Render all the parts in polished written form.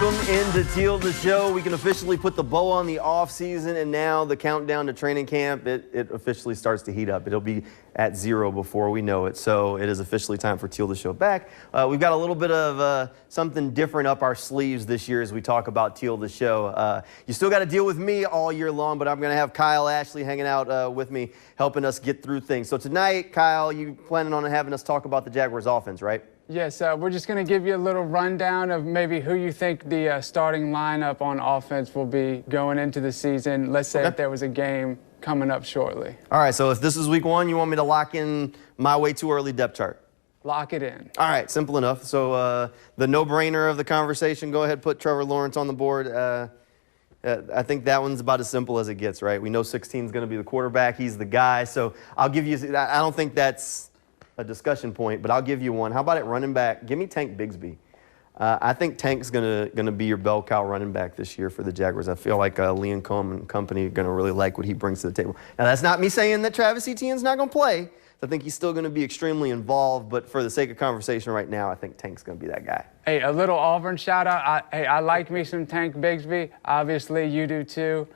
Welcome into Teal The Show. We can officially put the bow on the off-season, and now the countdown to training camp, it officially starts to heat up. It'll be at 0 before we know it, so it is officially time for Teal The Show back. We've got a little bit of something different up our sleeves this year as we talk about Teal The Show. You still got to deal with me all year long, but I'm going to have Kyle Ashley hanging out with me, helping us get through things. So tonight, Kyle, you planning on having us talk about the Jaguars offense, right? Yes, we're just going to give you a little rundown of maybe who you think the starting lineup on offense will be going into the season. Let's say if there was a game coming up shortly. All right, so if this is week 1, you want me to lock in my way too early depth chart? Lock it in. All right, simple enough. So the no-brainer of the conversation, go ahead, put Trevor Lawrence on the board. I think that one's about as simple as it gets, right? We know 16 is going to be the quarterback. He's the guy. So I'll give you – I don't think that's a discussion point, but I'll give you one. How about at running back? Give me Tank Bigsby. I think Tank's gonna be your bell cow running back this year for the Jaguars. I feel like Liam Cohen and company are gonna really like what he brings to the table. Now that's not me saying that Travis Etienne's not gonna play. I think he's still gonna be extremely involved, but for the sake of conversation right now, I think Tank's gonna be that guy. Hey, a little Auburn shout out. I like me some Tank Bigsby. Obviously, you do too.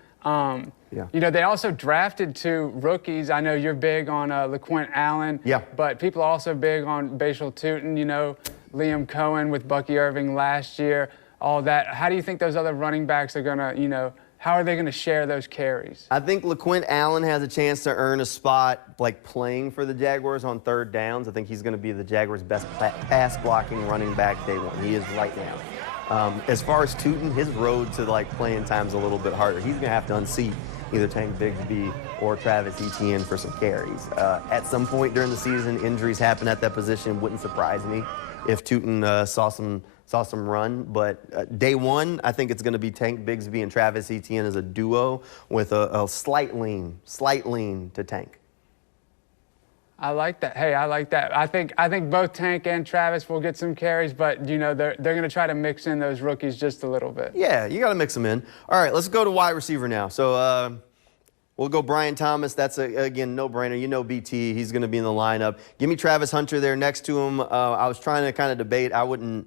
Yeah. You know, they also drafted 2 rookies. I know you're big on LaQuint Allen. Yeah. But people are also big on Bashal Tootin, you know, Liam Cohen with Bucky Irving last year, all that. How do you think those other running backs are going to, you know, how are they going to share those carries? I think LaQuint Allen has a chance to earn a spot like playing for the Jaguars on third downs. I think he's going to be the Jaguars' best pass blocking running back day one. He is right now. As far as Tootin, his road to like playing time's a little bit harder. He's going to have to unseat either Tank Bigsby or Travis Etienne for some carries. At some point during the season, injuries happen at that position. Wouldn't surprise me if Tootin saw some run. But day one, I think it's going to be Tank Bigsby and Travis Etienne as a duo with a slight lean to Tank. I like that. Hey, I like that. I think both Tank and Travis will get some carries, but you know they're going to try to mix in those rookies just a little bit. Yeah, you got to mix them in. All right, let's go to wide receiver now. So we'll go Brian Thomas. That's again no-brainer. You know BT. He's going to be in the lineup. Give me Travis Hunter there next to him. I was trying to kind of debate. I wouldn't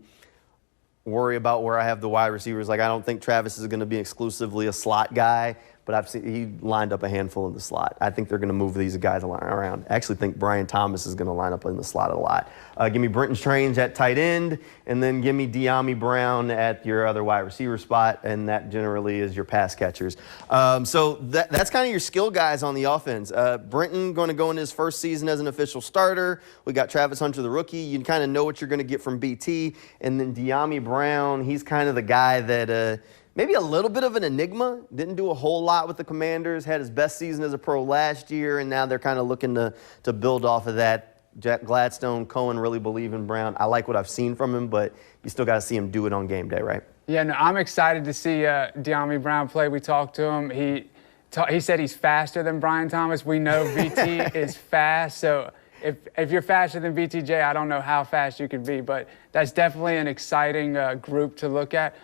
worry about where I have the wide receivers. Like I don't think Travis is going to be exclusively a slot guy. But I've seen he lined up a handful in the slot. I think they're going to move these guys around. I actually think Brian Thomas is going to line up in the slot a lot. Give me Brenton Strange at tight end, and then give me Dyami Brown at your other wide receiver spot, and that generally is your pass catchers. So that's kind of your skill guys on the offense. Brenton going to go in his first season as an official starter. We got Travis Hunter, the rookie. You kind of know what you're going to get from BT. And then Dyami Brown, he's kind of the guy that maybe a little bit of an enigma. Didn't do a whole lot with the Commanders. Had his best season as a pro last year, and now they're kind of looking to build off of that. Jack Gladstone, Cohen really believe in Brown. I like what I've seen from him, but you still got to see him do it on game day, right? Yeah, no, I'm excited to see Dyami Brown play. We talked to him. He said he's faster than Brian Thomas. We know BT is fast, so if you're faster than BTJ, I don't know how fast you could be, but that's definitely an exciting group to look at.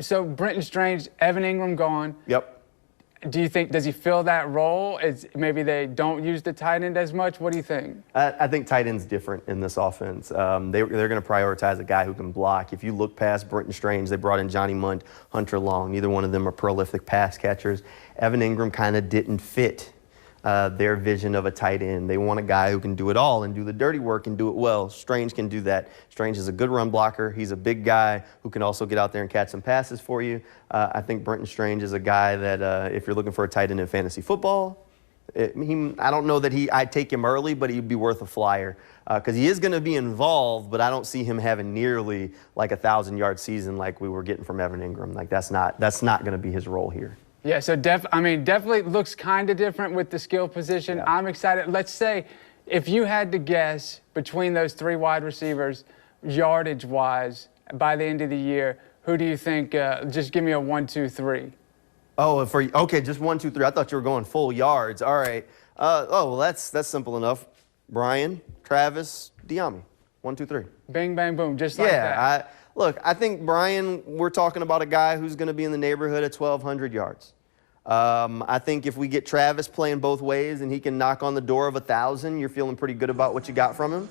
So Brenton Strange, Evan Ingram gone. Yep. Do you think, does he fill that role? Maybe they don't use the tight end as much? What do you think? I think tight end's different in this offense. They're going to prioritize a guy who can block. If you look past Brenton Strange, they brought in Johnny Munt, Hunter Long. Neither one of them are prolific pass catchers. Evan Ingram kind of didn't fit their vision of a tight end. They want a guy who can do it all and do the dirty work and do it well. Strange can do that. Strange is a good run blocker. He's a big guy who can also get out there and catch some passes for you. I think Brenton Strange is a guy that if you're looking for a tight end in fantasy football, I don't know that I'd take him early, but he'd be worth a flyer because he is going to be involved, but I don't see him having nearly like a 1,000-yard season like we were getting from Evan Ingram. Like that's not going to be his role here. Yeah, so definitely looks kind of different with the skill position. Yeah. I'm excited. Let's say if you had to guess between those 3 wide receivers, yardage-wise, by the end of the year, who do you think? Just give me a 1, 2, 3. Oh, okay, just 1, 2, 3. I thought you were going full yards. All right. Well, that's simple enough. Brian, Travis, Dyami. 1, 2, 3. Bing, bang, boom, just like that. Yeah. Look, I think Brian, we're talking about a guy who's going to be in the neighborhood of 1,200 yards. I think if we get Travis playing both ways and he can knock on the door of 1,000, you're feeling pretty good about what you got from him.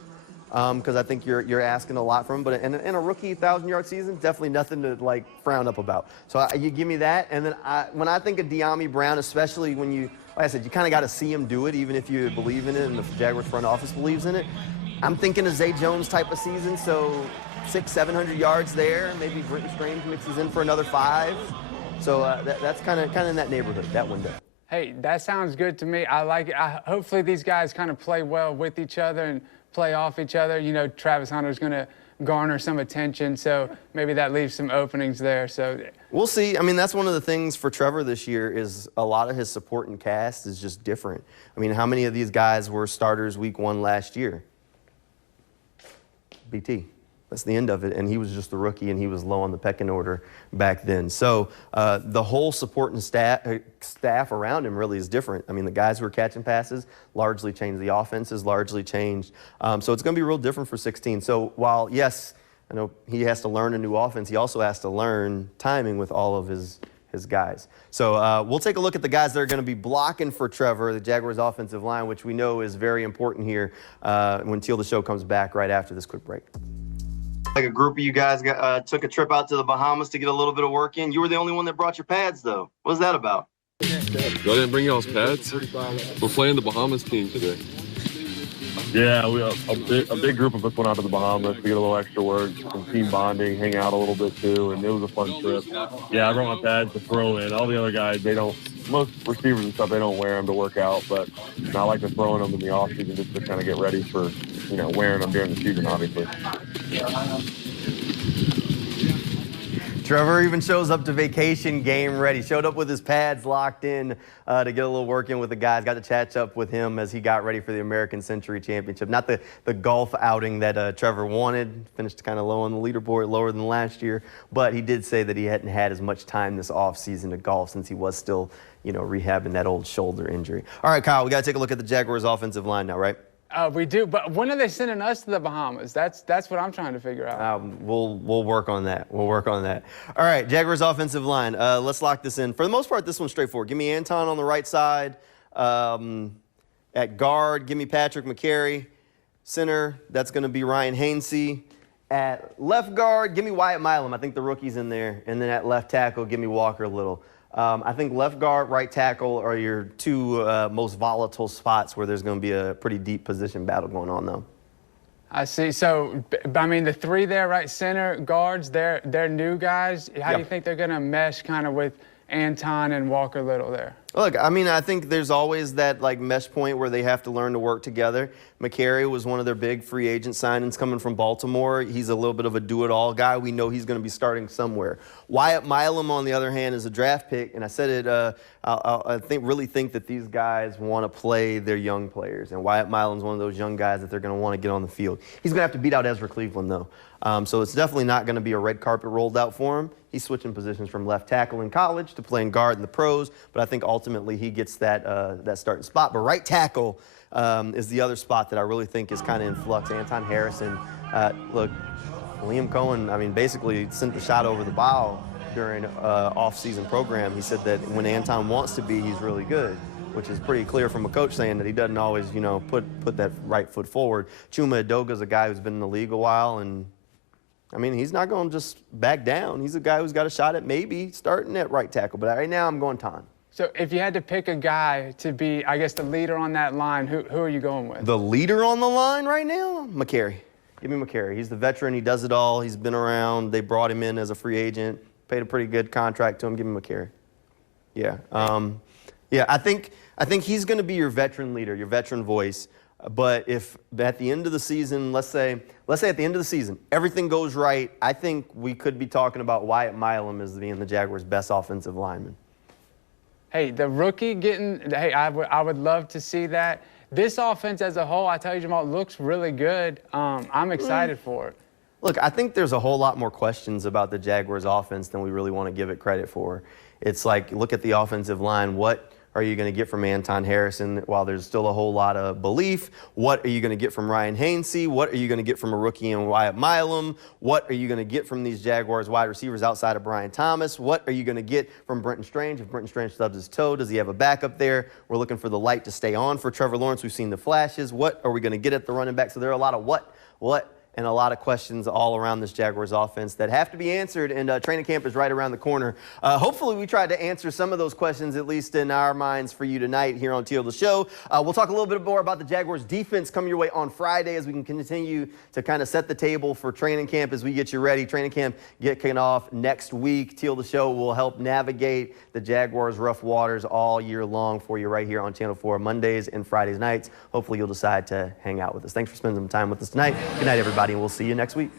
because I think you're asking a lot from him. But in a rookie 1,000-yard season, definitely nothing to like frown up about. So you give me that, and then when I think of De'Ami Brown, especially when you, like I said, you kind of got to see him do it, even if you believe in it and the Jaguars front office believes in it. I'm thinking a Zay Jones type of season, so 600-700 yards there. Maybe Britton Strange mixes in for another 5. So that's kind of in that neighborhood, that window. Hey, that sounds good to me. I like it. Hopefully these guys kind of play well with each other and play off each other. You know, Travis Hunter's going to garner some attention, so maybe that leaves some openings there. So we'll see. I mean, that's one of the things for Trevor this year is a lot of his supporting cast is just different. I mean, how many of these guys were starters week 1 last year? BT. That's the end of it, and he was just a rookie, and he was low on the pecking order back then. So the whole supporting staff around him really is different. I mean, the guys who are catching passes largely changed. The offenses largely changed. So it's going to be real different for 16. So while, yes, I know he has to learn a new offense, he also has to learn timing with all of his guys. So we'll take a look at the guys that are going to be blocking for Trevor, the Jaguars offensive line, which we know is very important here when Teal The Show comes back right after this quick break. Like a group of you guys took a trip out to the Bahamas to get a little bit of work in. You were the only one that brought your pads, though. What was that about? Y'all didn't bring y'all's pads? We're playing the Bahamas team today. Yeah, a big group of us went out to the Bahamas to get a little extra work, some team bonding, hang out a little bit too, and it was a fun trip. Yeah, I brought my pads to throw in. All the other guys, most receivers and stuff, they don't wear them to work out, but I like to throw in them in the off season just to kind of get ready for, wearing them during the season, obviously. Trevor even shows up to vacation game ready. Showed up with his pads locked in to get a little work in with the guys. Got to chat up with him as he got ready for the American Century Championship. Not the golf outing that Trevor wanted. Finished kind of low on the leaderboard, lower than last year. But he did say that he hadn't had as much time this offseason to golf since he was still, rehabbing that old shoulder injury. All right, Kyle, we got to take a look at the Jaguars offensive line now, right? We do, but when are they sending us to the Bahamas? That's what I'm trying to figure out. We'll work on that. We'll work on that. All right, Jaguars offensive line. Let's lock this in. For the most part, this one's straightforward. Give me Anton on the right side. At guard, give me Patrick McCary. Center, that's going to be Ryan Hainsey. At left guard, give me Wyatt Milam. I think the rookie's in there. And then at left tackle, give me Walker Little. I think left guard, right tackle are your two most volatile spots where there's going to be a pretty deep position battle going on, though. I see. So, I mean, the 3 there, right center guards, they're new guys. How do you think they're going to mesh kind of with Anton and Walker Little there? Look, I mean, I think there's always that, mesh point where they have to learn to work together. McCary was one of their big free agent signings coming from Baltimore. He's a little bit of a do-it-all guy. We know he's going to be starting somewhere. Wyatt Milam, on the other hand, is a draft pick, and I said it, I really think that these guys want to play their young players, and Wyatt Milam's one of those young guys that they're going to want to get on the field. He's going to have to beat out Ezra Cleveland, though. So it's definitely not going to be a red carpet rolled out for him. He's switching positions from left tackle in college to playing guard in the pros, but I think ultimately he gets that starting spot. But right tackle is the other spot that I really think is kind of in flux. Anton Harrison, look, Liam Cohen, I mean, basically sent the shot over the bow during off-season program. He said that when Anton wants to be, he's really good, which is pretty clear from a coach saying that he doesn't always, put that right foot forward. Chuma Edoga's a guy who's been in the league a while, and I mean, he's not going to just back down. He's a guy who's got a shot at maybe starting at right tackle. But right now, I'm going Ton. So if you had to pick a guy to be, I guess, the leader on that line, who are you going with? The leader on the line right now? McCary. Give me McCary. He's the veteran. He does it all. He's been around. They brought him in as a free agent. Paid a pretty good contract to him. Give me McCary. Yeah. Yeah, I think he's going to be your veteran leader, your veteran voice. But if at the end of the season, let's say at the end of the season, everything goes right, I think we could be talking about Wyatt Milam as being the Jaguars' best offensive lineman. Hey, the rookie I would love to see that. This offense as a whole, I tell you, Jamal, looks really good. I'm excited for it. Look, I think there's a whole lot more questions about the Jaguars' offense than we really want to give it credit for. It's like, look at the offensive line. What are you going to get from Anton Harrison while there's still a whole lot of belief? What are you going to get from Ryan Hainsey? What are you going to get from a rookie in Wyatt Milam? What are you going to get from these Jaguars wide receivers outside of Brian Thomas? What are you going to get from Brenton Strange? If Brenton Strange stubs his toe, does he have a backup there? We're looking for the light to stay on for Trevor Lawrence. We've seen the flashes. What are we going to get at the running back? So there are a lot of what, and a lot of questions all around this Jaguars offense that have to be answered, and training camp is right around the corner. Hopefully we tried to answer some of those questions, at least in our minds, for you tonight here on Teal The Show. We'll talk a little bit more about the Jaguars defense coming your way on Friday as we can continue to kind of set the table for training camp as we get you ready. Training camp kicking off next week. Teal The Show will help navigate the Jaguars' rough waters all year long for you right here on Channel 4 Mondays and Fridays nights. Hopefully you'll decide to hang out with us. Thanks for spending some time with us tonight. Good night, everybody, and we'll see you next week.